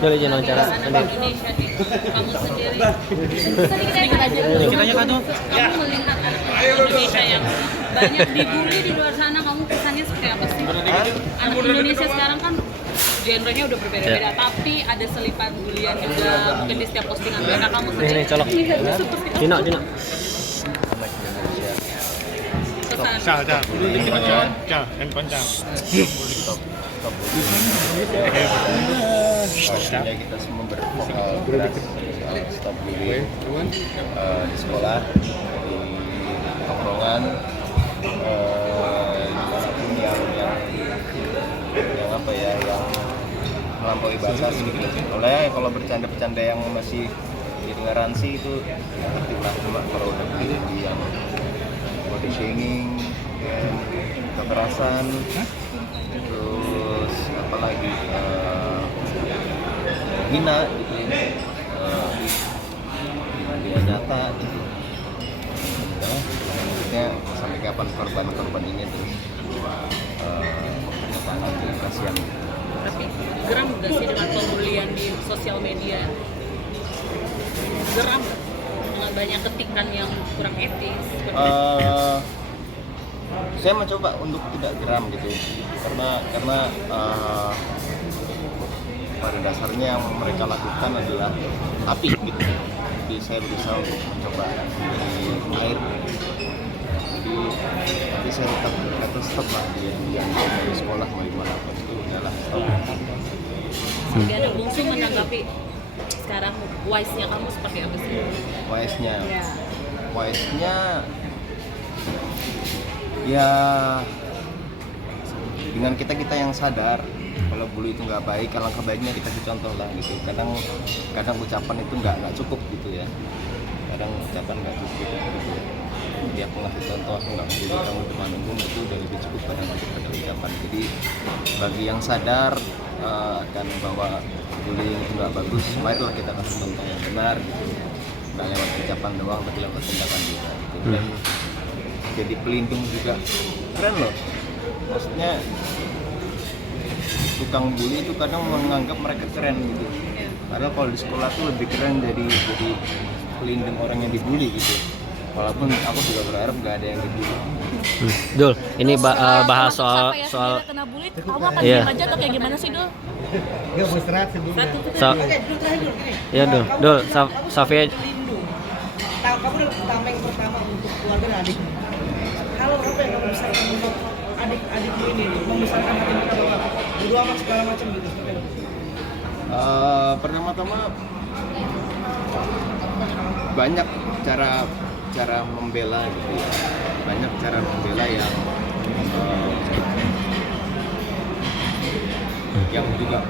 Dulu izin wawancara Di sendiri. Indonesia nih, kamu sendiri sedikit aja. Kamu melihat anak Indonesia yang banyak dibully di luar sana, kamu kesannya seperti apa sih? Anak Indonesia sekarang kan genrenya udah berbeda-beda, tapi ada selipan bulian juga mungkin di setiap postingan mereka. Kamu Ini sendiri colok. Cina. kesan handphone Pastinya kita semua berkeras stop bullying di sekolah, di tongkrongan, dimanapun yang apa ya, yang melampaui batas gitu. Oleh kalau bercanda-bercanda yang masih di toleransi itu ngerti lah, cuma kalau udah di yang body shaming, kekerasan, terus apalagi hina gitu ya, dia nyata gitu. Maksudnya sampai kapan korban ini terus tangan kasihan. tapi geram nggak sih dengan pembulian di sosial media? Geram nggak? Dengan banyak ketikan yang kurang etis. Saya mencoba untuk tidak geram gitu, karena pada dasarnya yang mereka lakukan adalah api gitu. Jadi saya berusaha untuk mencoba menjadi air. Jadi nanti saya tetap stop lah dia dari sekolah mau dimana pun itu adalah stop. Sampai ada bungsu menanggapi sekarang wise-nya kamu seperti apa sih? Wise-nya, Ya. wise-nya ya dengan kita yang sadar kalau bully itu nggak baik, alangkah baiknya kita contoh lah gitu. Kadang ucapan itu nggak cukup gitu ya. Kadang ucapan nggak cukup gitu. Dia aku ngasih contoh, aku nggak bully kamu depan umum, itu udah lebih cukup pada ucapan. Jadi bagi yang sadar akan bahwa bullying itu nggak bagus, marilah kita kasih contoh yang benar gitu. Nggak lewat ucapan doang, tapi lewat tindakan juga gitu. Dan jadi pelindung juga keren loh. Maksudnya tukang bully itu kadang menganggap mereka keren gitu. Padahal kalau di sekolah tuh lebih keren jadi pelindung orang yang dibully gitu. Walaupun aku juga berharap nggak ada yang dibully. Dul, ini bahas soal kena bully, kamu akan Iya. diam aja atau kayak gimana sih, Dul? Dia mau istirahat sebelum. ya Dul, Safia Kamu udah tameng pertama untuk keluarga dan adik. Hal apa yang kamu besarkan untuk adik-adikmu ini, membesarkan hati mereka bahwa bodo amat segala macam gitu? Pertama-tama banyak cara membela gitu ya. Banyak cara membela yang juga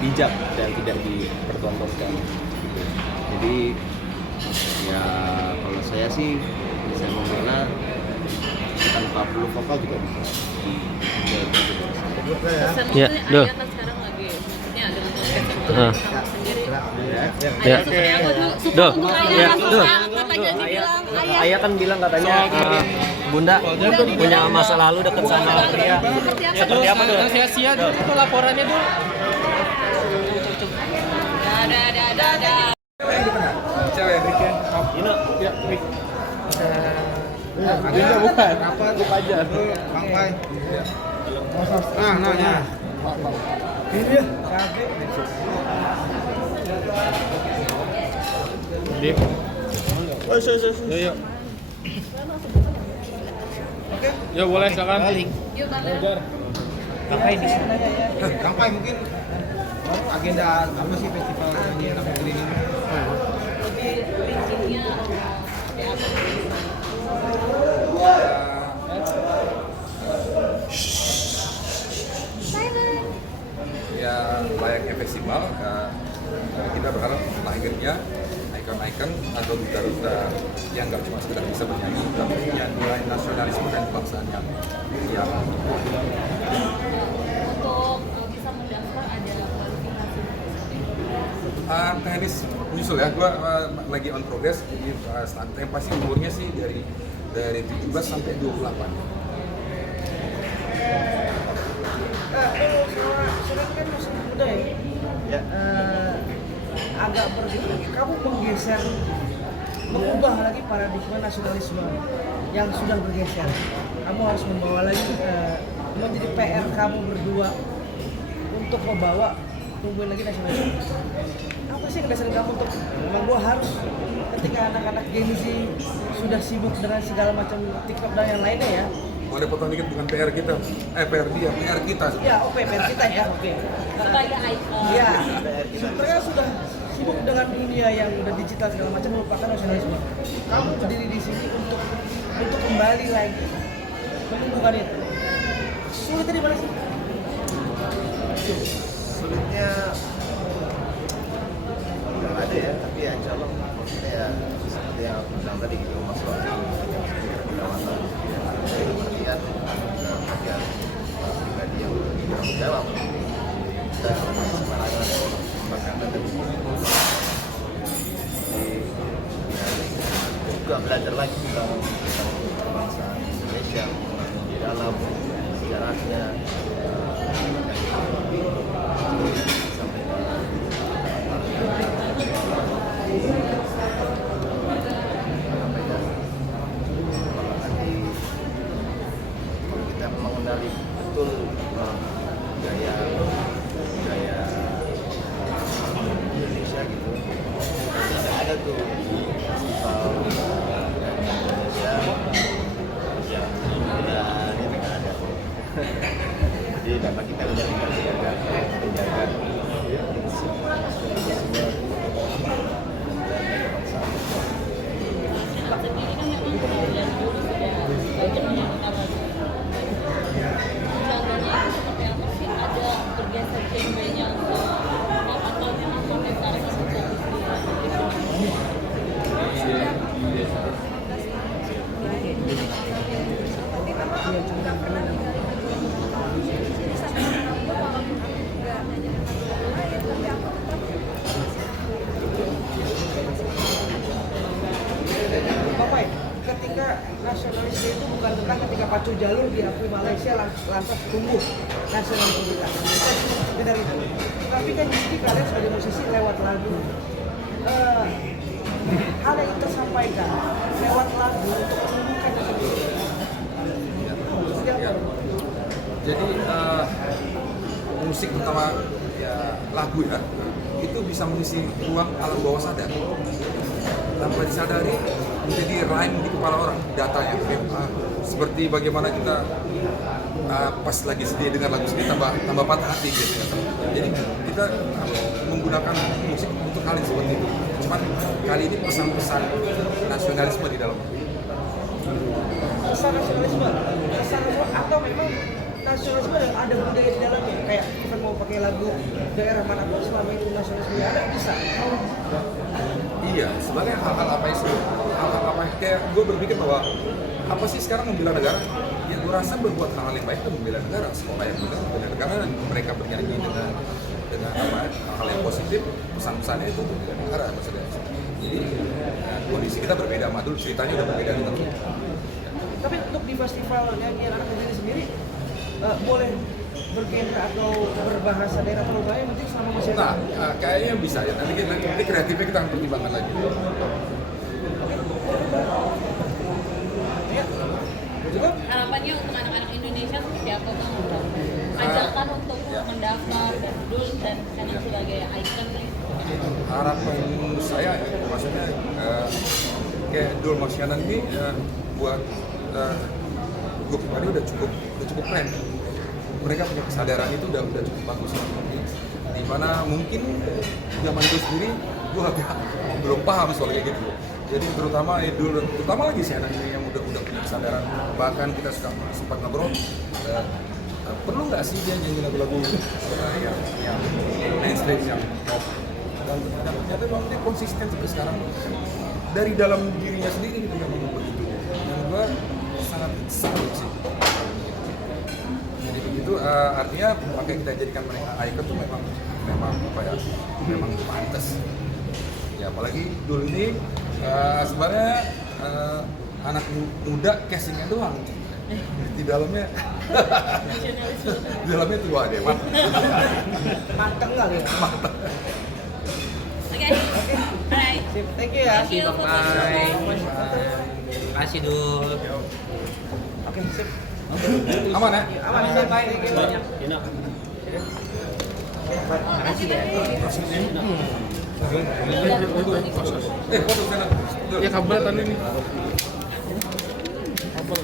bijak dan tidak dipertontonkan gitu. Jadi ya kalau saya sih bisa membela tanpa perlu vokal juga bisa. Pesan Ya, maksudnya Dul. Ayah kan sekarang lagi maksudnya dengan podcast itu Ah. kamu sendiri. Ya. Ayah seperti apa dulu? Support Dul. untuk Ayah Ya, langsung Dul. Katanya dibilang ayah. Ayah kan bilang katanya Bunda punya masa lalu dekat sama pria. Seperti apa Dul? sia-sia dulu itu laporannya dulu. Dadah. Cewek Rikian. Ini ya, Rick. Agenda bukan. Apa tuh aja? Bang Pai. Nah. Ini dia. Dik. Yuk. Ya boleh silakan. Yuk balik. Bang Pai mungkin agenda apa sih festival ini anak negeri ini? Lebih rincinya seperti apa? Ya layaknya festival, kita berharap lahirnya ikon-ikon atau duta-duta yang nggak cuma sekedar bisa bernyanyi, tapi punya nilai nasionalisme dan kebangsaan yang Untuk bisa mendaftar ada kualifikasi teknis menyusul ya. Gue lagi on progress, jadi yang pasti umurnya sih dari 17 sampai 28. Surat kan masih muda ya? Ya. agak kamu mengubah lagi paradigma nasionalisme yang sudah bergeser. Kamu harus membawa lagi menjadi PR kamu berdua untuk membawa tumbuhin lagi nasionalisme. Apa sih dasar kamu untuk memang gua harus ketika anak-anak Gen Z sudah sibuk dengan segala macam TikTok dan yang lainnya ya. Boleh potong dikit, bukan PR kita, PR dia, PR kita. Ya, PR kita ya, oke. Sebagai icon. Ya, sebenarnya sudah sibuk dengan dunia yang udah digital segala macam melupakan nasionalisme. Kamu berdiri di sini untuk kembali lagi menumbuhkan itu. Sulitnya di mana sih? Sulitnya nggak ada ya, tapi ya insya Allah maksudnya ya seperti yang aku bilang tadi gitu, masalah kedaulatan pengertian bagian pribadi yang bertanggung jawab dan semangat makanan dan juga belajar lagi tentang bangsa Indonesia di dalam sejarahnya sampai kalau kita mengenali betul gaya Indonesia gitu, tidak ada tuh festival Indonesia yang ini nggak ada. Jadi dapat kita udah tinggal menjaga semua nasionalisme dan bangsa. Pak sendiri kan memang dari dulu sudah banyak menyangkut contohnya itu seperti apa sih, ada bergeser genre-nya untuk atau memang komentarnya seperti Bapak, ketika nasionalisme itu bukan tentang ketika pacu jalur diakui Malaysia lantas tumbuh nasionalisme kita. Tidak itu. Tapi kan di sini kalian sebagai musisi lewat lagu, hal yang tersampaikan lewat lagu untuk menumbuhkan nasionalisme. Ya. Jadi musik terutama ya lagu ya itu bisa mengisi ruang alam bawah sadar. Tanpa disadari menjadi rhyme di kepala orang, datanya seperti bagaimana kita pas lagi sedih dengan lagu sedih tambah patah hati gitu ya. Jadi kita menggunakan musik untuk hal yang seperti itu. Cuman kali ini pesan-pesan nasionalisme di dalam. Pesan nasionalisme atau memang nasionalisme yang ada budaya di dalamnya, kayak kita mau pakai lagu daerah manapun selama itu nasionalisme ada bisa. Iya, sebenarnya hal-hal apa sih? Hal-hal apa kayak gue berpikir bahwa apa sih sekarang membela negara? Ya gue rasa berbuat hal-hal yang baik dan membela negara, sekolah yang benar membela negara, dan mereka bernyanyi dengan apa hal-hal yang positif, pesan-pesannya itu membela negara maksudnya. Jadi kondisi kita berbeda, Madul ceritanya udah berbeda dengan kita. Tapi untuk di festival nyanyian anak muda ini sendiri boleh bergenre atau berbahasa daerah terlalu banyak, penting selama masih ada. Nah, kayaknya bisa ya. Nanti kreatifnya kita akan pertimbangkan lagi. Ya. Juga harapannya untuk anak-anak Indonesia seperti apa Bang? Ajakan untuk mendaftar dan dul dan karena sebagai icon nih. Harapan saya maksudnya kayak Dul Marsyanan ini buat gue pribadi udah cukup keren. Mereka punya kesadaran itu udah cukup bagus. Dimana mungkin zaman itu sendiri gue agak belum paham soal kayak gitu. Jadi terutama lagi Syanan ini yang udah punya kesadaran. Bahkan kita sempat ngobrol perlu nggak sih dia nyanyi lagu-lagu yang mainstream, yang pop. Dan ternyata memang dia konsisten sampai sekarang dari dalam dirinya sendiri gitu memang begitu. Yang gue sangat salut sih. Jadi begitu artinya makanya kita jadikan mereka icon tuh memang apa ya, memang pantas. Ya apalagi dulu ini sebenarnya anak muda casingnya doang. di dalamnya di dalamnya tua deh, Manteng kali ya. Oke. Alright. Sip, thank you ya. Thank you. Kasih dulu. Oke, sip. aman ya? Aman, sip. Thank you. Dino. Foto sana. Ya kabel tadi nih. Kabel.